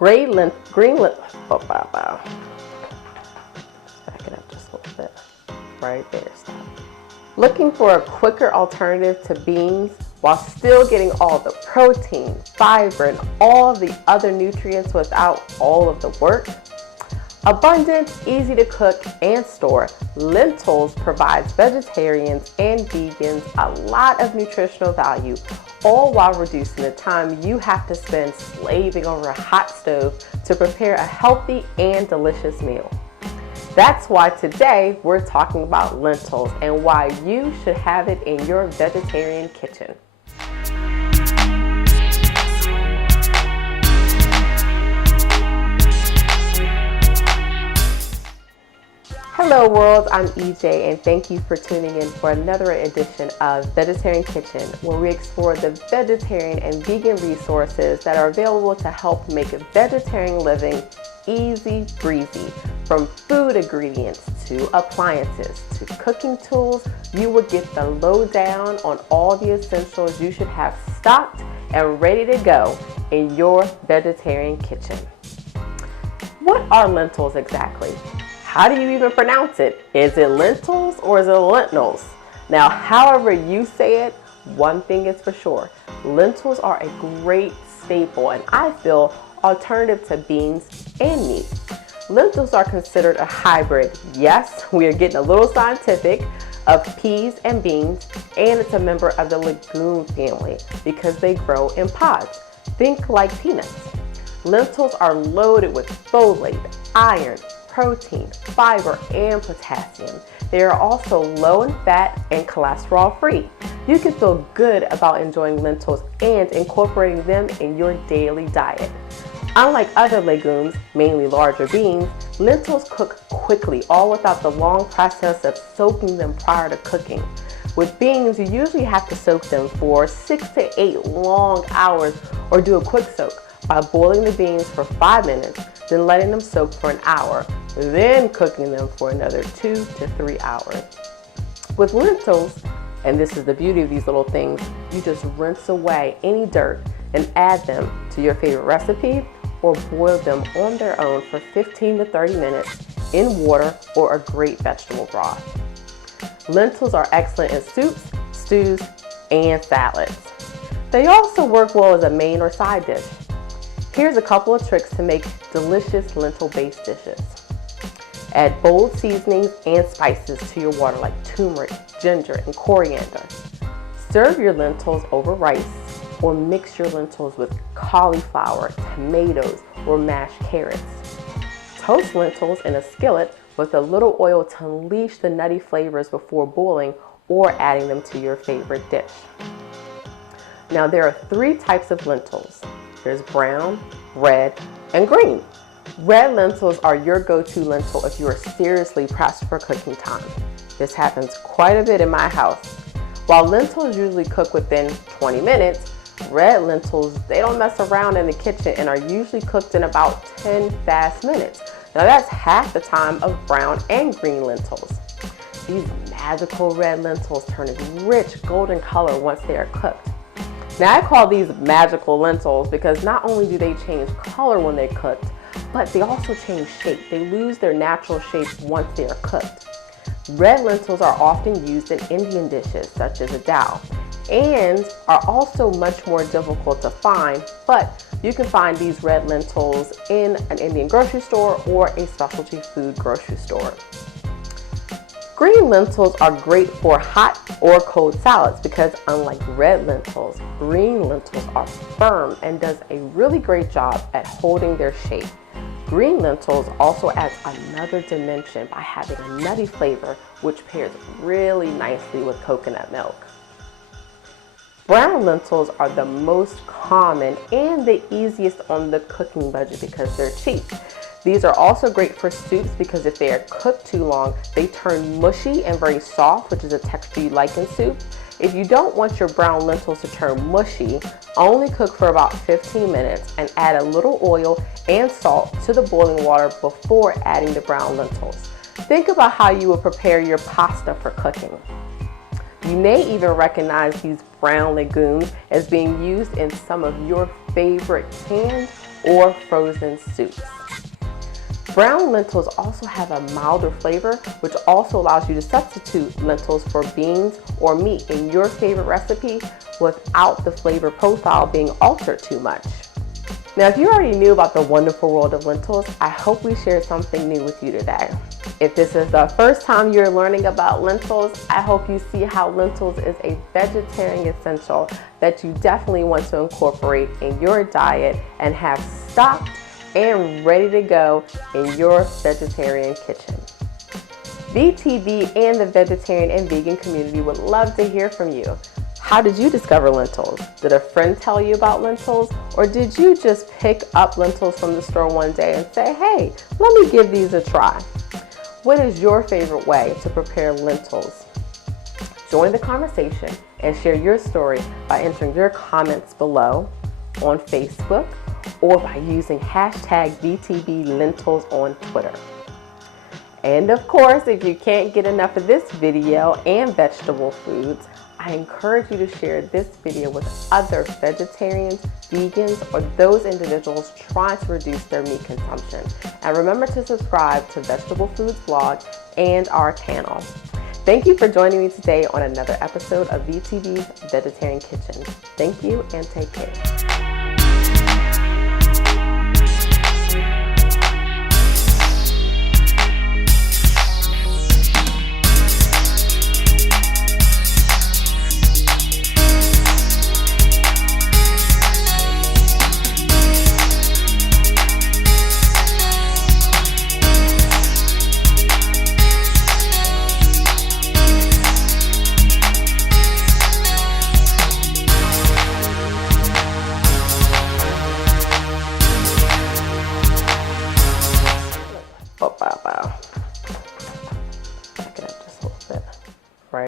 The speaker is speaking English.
Green lent. Oh, wow. Back it up just a little bit. Right there, stop. Looking for a quicker alternative to beans while still getting all the protein, fiber, and all the other nutrients without all of the work? Abundant, easy to cook and store, lentils provides vegetarians and vegans a lot of nutritional value, all while reducing the time you have to spend slaving over a hot stove to prepare a healthy and delicious meal. That's why today we're talking about lentils and why you should have it in your vegetarian kitchen. Hello world, I'm EJ and thank you for tuning in for another edition of Vegetarian Kitchen, where we explore the vegetarian and vegan resources that are available to help make vegetarian living easy breezy. From food ingredients to appliances to cooking tools, you will get the lowdown on all the essentials you should have stocked and ready to go in your vegetarian kitchen. What are lentils exactly? How do you even pronounce it? Is it lentils or is it lentils? Now, however you say it, one thing is for sure. Lentils are a great staple and I feel alternative to beans and meat. Lentils are considered a hybrid. Yes, we are getting a little scientific of peas and beans, and it's a member of the legume family because they grow in pods. Think like peanuts. Lentils are loaded with folate, iron, protein, fiber, and potassium. They are also low in fat and cholesterol free. You can feel good about enjoying lentils and incorporating them in your daily diet. Unlike other legumes, mainly larger beans, lentils cook quickly, all without the long process of soaking them prior to cooking. With beans, you usually have to soak them for 6 to 8 long hours or do a quick soak by boiling the beans for 5 minutes, then letting them soak for an hour, then cooking them for another 2 to 3 hours. With lentils, and this is the beauty of these little things, you just rinse away any dirt and add them to your favorite recipe or boil them on their own for 15 to 30 minutes in water or a great vegetable broth. Lentils are excellent in soups, stews, and salads. They also work well as a main or side dish. Here's a couple of tricks to make delicious lentil-based dishes. Add bold seasonings and spices to your water like turmeric, ginger, and coriander. Serve your lentils over rice or mix your lentils with cauliflower, tomatoes, or mashed carrots. Toast lentils in a skillet with a little oil to unleash the nutty flavors before boiling or adding them to your favorite dish. Now there are 3 types of lentils. There's brown, red, and green. Red lentils are your go-to lentil if you are seriously pressed for cooking time. This happens quite a bit in my house. While lentils usually cook within 20 minutes, red lentils, they don't mess around in the kitchen and are usually cooked in about 10 fast minutes. Now that's half the time of brown and green lentils. These magical red lentils turn a rich golden color once they are cooked. Now I call these magical lentils because not only do they change color when they're cooked, but they also change shape. They lose their natural shape once they are cooked. Red lentils are often used in Indian dishes such as a dal and are also much more difficult to find, but you can find these red lentils in an Indian grocery store or a specialty food grocery store. Green lentils are great for hot or cold salads because unlike red lentils, green lentils are firm and does a really great job at holding their shape. Green lentils also adds another dimension by having a nutty flavor which pairs really nicely with coconut milk. Brown lentils are the most common and the easiest on the cooking budget because they're cheap. These are also great for soups because if they are cooked too long, they turn mushy and very soft, which is a texture you like in soup. If you don't want your brown lentils to turn mushy, only cook for about 15 minutes and add a little oil and salt to the boiling water before adding the brown lentils. Think about how you would prepare your pasta for cooking. You may even recognize these brown legumes as being used in some of your favorite canned or frozen soups. Brown lentils also have a milder flavor, which also allows you to substitute lentils for beans or meat in your favorite recipe without the flavor profile being altered too much. Now, if you already knew about the wonderful world of lentils, I hope we shared something new with you today. If this is the first time you're learning about lentils, I hope you see how lentils is a vegetarian essential that you definitely want to incorporate in your diet and have stocked and ready to go in your vegetarian kitchen. VTB and the vegetarian and vegan community would love to hear from you. How did you discover lentils? Did a friend tell you about lentils? Or did you just pick up lentils from the store one day and say, hey, let me give these a try? What is your favorite way to prepare lentils? Join the conversation and share your story by entering your comments below on Facebook or by using hashtag VTBLentils on Twitter. And of course, if you can't get enough of this video and vegetable foods, I encourage you to share this video with other vegetarians, vegans, or those individuals trying to reduce their meat consumption. And remember to subscribe to Vegetable Foods Blog and our channel. Thank you for joining me today on another episode of VTB's Vegetarian Kitchen. Thank you and take care. Bow, bow, bow.